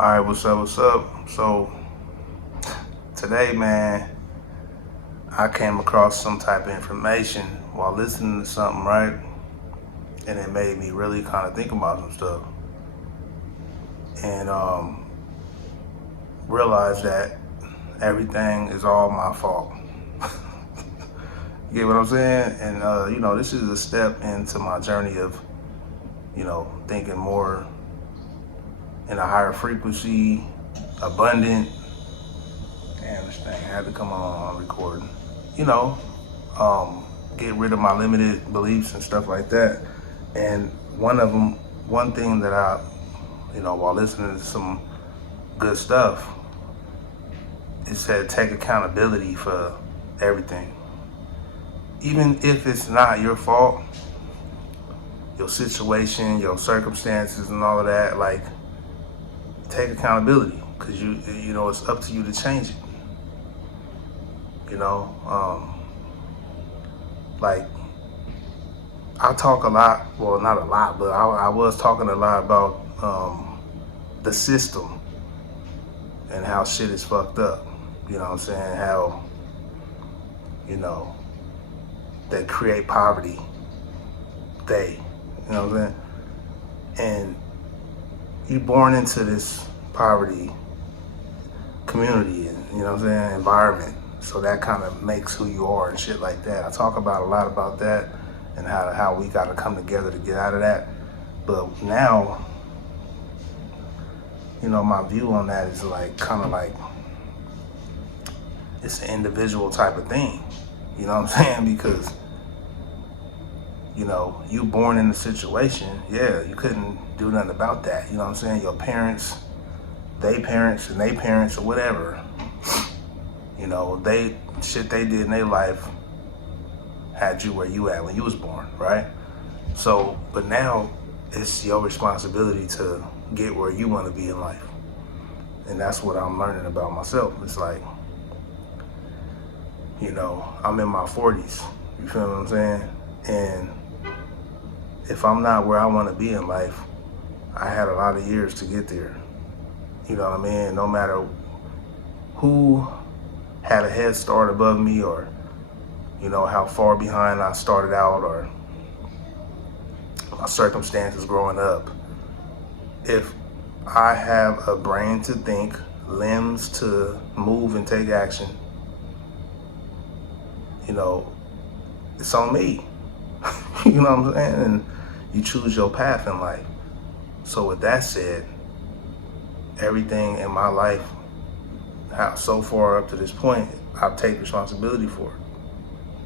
Alright, what's up, what's up? So, today, man, I came across some type of information while listening to something, right? And it made me really kind of think about some stuff. And realize that everything is all my fault. You get what I'm saying? And, this is a step into my journey of, thinking more in a higher frequency, abundant. Damn, this thing had to come on recording. Get rid of my limited beliefs and stuff like that. And one thing that I, while listening to some good stuff, it said take accountability for everything. Even if it's not your fault, your situation, your circumstances and all of that, like, take accountability, because it's up to you to change it. Like, I talk a lot, well, not a lot, but I was talking a lot about the system and how shit is fucked up. You know what I'm saying? How, they create poverty. You know what I'm saying? And you're born into this poverty community and, environment. So that kind of makes who you are and shit like that. I talk about a lot about that and how we got to come together to get out of that. But now, my view on that is kind of like it's an individual type of thing. You know what I'm saying? Because, you born in a situation, yeah, you couldn't do nothing about that. You know what I'm saying? Your parents, they parents and they parents or whatever, they did in their life had you where you at when you was born, right? So, but now it's your responsibility to get where you want to be in life. And that's what I'm learning about myself. It's like, I'm in my 40s, you feel what I'm saying? And if I'm not where I want to be in life, I had a lot of years to get there. You know what I mean? No matter who had a head start above me, or, how far behind I started out, or my circumstances growing up. If I have a brain to think, limbs to move and take action, it's on me. You know what I'm saying? And you choose your path in life. So with that said, everything in my life, how so far up to this point, I take responsibility for it.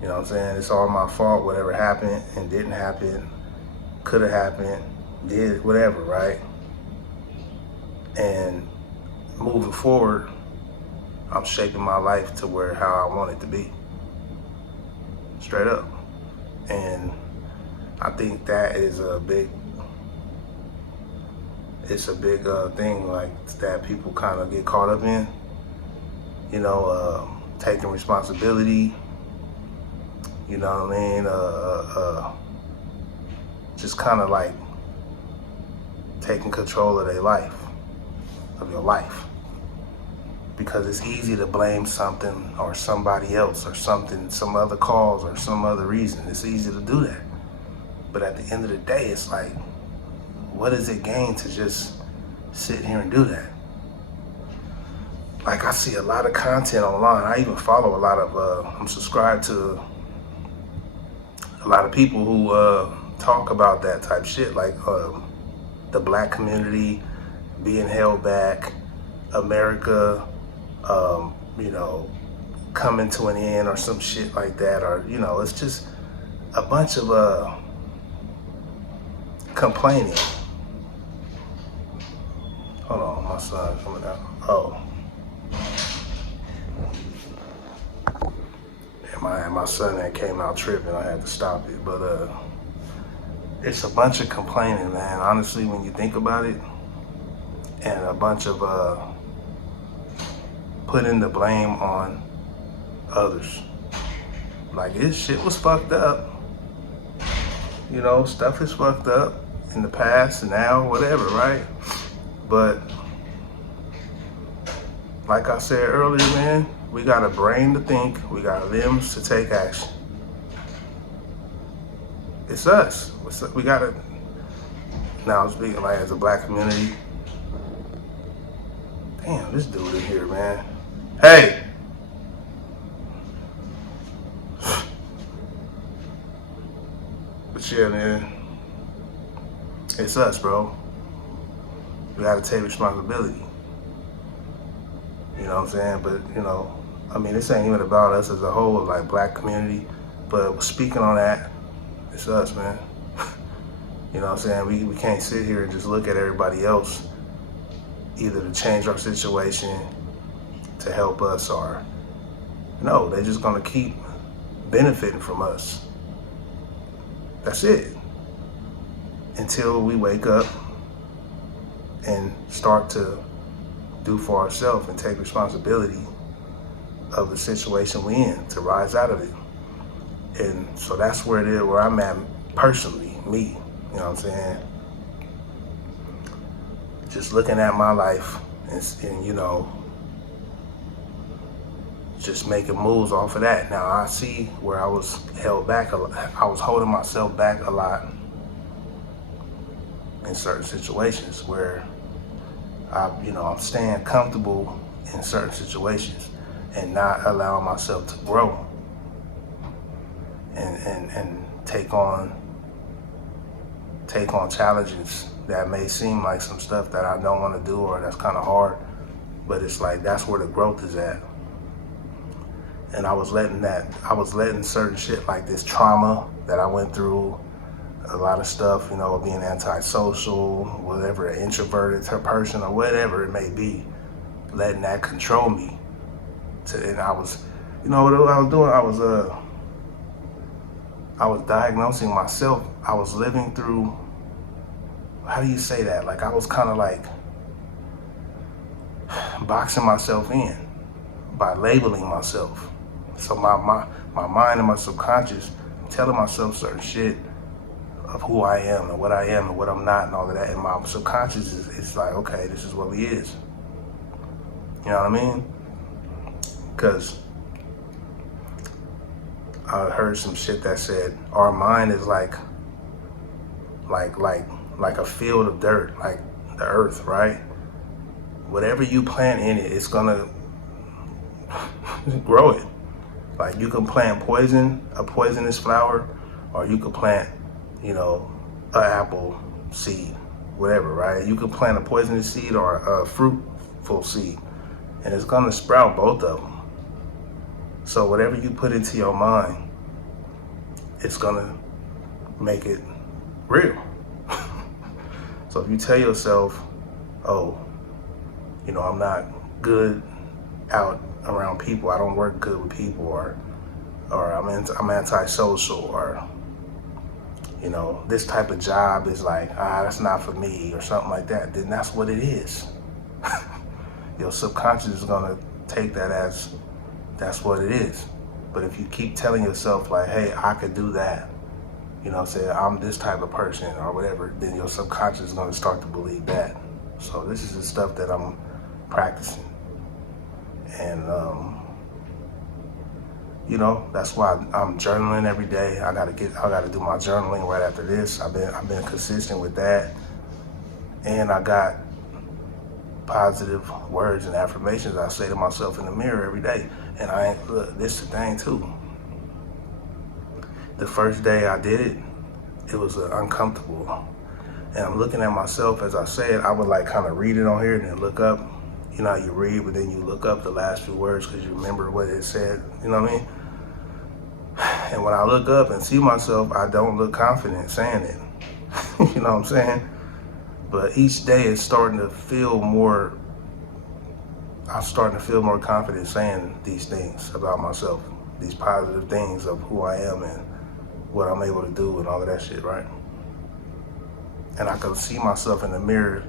You know what I'm saying? It's all my fault, whatever happened and didn't happen, could have happened, did, whatever, right? And moving forward, I'm shaping my life to how I want it to be. Straight up. And I think that is a big thing, like, that people kind of get caught up in, taking responsibility, you know what I mean, just kind of like taking control of their life, of your life, because it's easy to blame something or somebody else or something, some other cause or some other reason. It's easy to do that. But at the end of the day, it's like, what does it gain to just sit here and do that? Like, I see a lot of content online. I even follow a lot of, I'm subscribed to a lot of people who talk about that type shit, like the black community being held back, America, coming to an end or some shit like that, or, it's just a bunch of complaining. Hold on, my son's coming out. Oh. And my son that came out tripping, I had to stop it. But it's a bunch of complaining, man, honestly, when you think about it. And a bunch of putting the blame on others. Like, this shit was fucked up. Stuff is fucked up in the past, now, whatever, right? But like I said earlier, man, we got a brain to think, we got limbs to take action. It's us. We gotta, now I'm speaking like as a black community. Damn, this dude in here, man. Hey! But yeah, man, it's us, bro. We gotta take responsibility. You know what I'm saying? But, you know, I mean, this ain't even about us as a whole, like black community. But speaking on that, it's us, man. You know what I'm saying? We can't sit here and just look at everybody else, either to change our situation, to help us, or no, they're just gonna keep benefiting from us. That's it. Until we wake up and start to do for ourselves and take responsibility of the situation we in, to rise out of it. And so that's where it is, where I'm at personally, me, you know what I'm saying? Just looking at my life and you know, just making moves off of that. Now I see where I was held back a lot. I was holding myself back a lot in certain situations where I'm staying comfortable in certain situations and not allowing myself to grow and take on challenges that may seem like some stuff that I don't want to do or that's kind of hard, but it's like that's where the growth is at. And I was letting certain shit like this trauma that I went through, a lot of stuff, you know, being antisocial, whatever, an introverted person or whatever it may be, letting that control me. And I was, you know what I was doing? I was diagnosing myself. I was living through, how do you say that? Like I was kind of like boxing myself in by labeling myself. So my mind and my subconscious telling myself certain shit of who I am and what I am and what I'm not and all of that. And my subconscious is like, okay, this is what we is. You know what I mean? Because I heard some shit that said our mind is like a field of dirt, like the earth, right? Whatever you plant in it, it's gonna grow it. Like you can plant a poisonous flower, or you could plant, you know, an apple seed, whatever, right? You could plant a poisonous seed or a fruitful seed, and it's gonna sprout both of them. So whatever you put into your mind, it's gonna make it real. So if you tell yourself, oh, you know, I'm not good out around people, I don't work good with people, or I'm antisocial, or you know, this type of job is like, that's not for me, or something like that, then that's what it is. Your subconscious is gonna take that as that's what it is. But if you keep telling yourself like, hey, I could do that, you know, say I'm this type of person or whatever, then your subconscious is gonna start to believe that. So this is the stuff that I'm practicing. And you know, that's why I'm journaling every day. I gotta do my journaling right after this. I've been consistent with that. And I got positive words and affirmations I say to myself in the mirror every day. And look, this is the thing too. The first day I did it, it was uncomfortable. And I'm looking at myself as I say it. I would like kind of read it on here and then look up. You know how you read, but then you look up the last few words because you remember what it said, you know what I mean? And when I look up and see myself, I don't look confident saying it. You know what I'm saying? But each day it's starting to feel more, I'm starting to feel more confident saying these things about myself, these positive things of who I am and what I'm able to do and all of that shit, right? And I can see myself in the mirror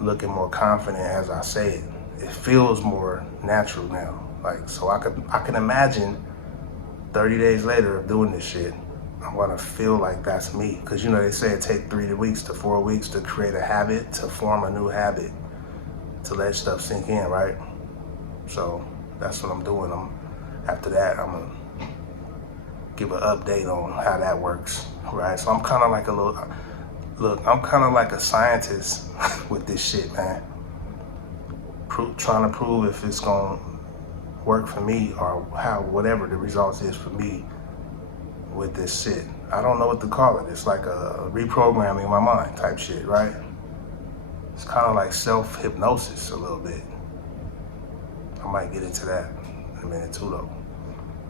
looking more confident as I say it. It feels more natural now. Like, so I can imagine 30 days later of doing this shit, I'm gonna feel like that's me. Cause you know, they say it takes 3 weeks to 4 weeks to create a habit, to form a new habit, to let stuff sink in, right? So that's what I'm doing. After that, I'm gonna give an update on how that works, right? So I'm kind of like I'm kind of like a scientist with this shit, man. Trying to prove if it's gonna work for me or whatever the results is for me with this shit. I don't know what to call it. It's like a reprogramming my mind type shit, right? It's kind of like self-hypnosis a little bit. I might get into that in a minute too, though.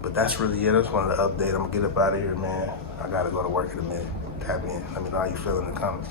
But that's really it. I just wanted to update. I'm gonna get up out of here, man. I gotta go to work in a minute. Tap in. Let me know how you feel in the comments.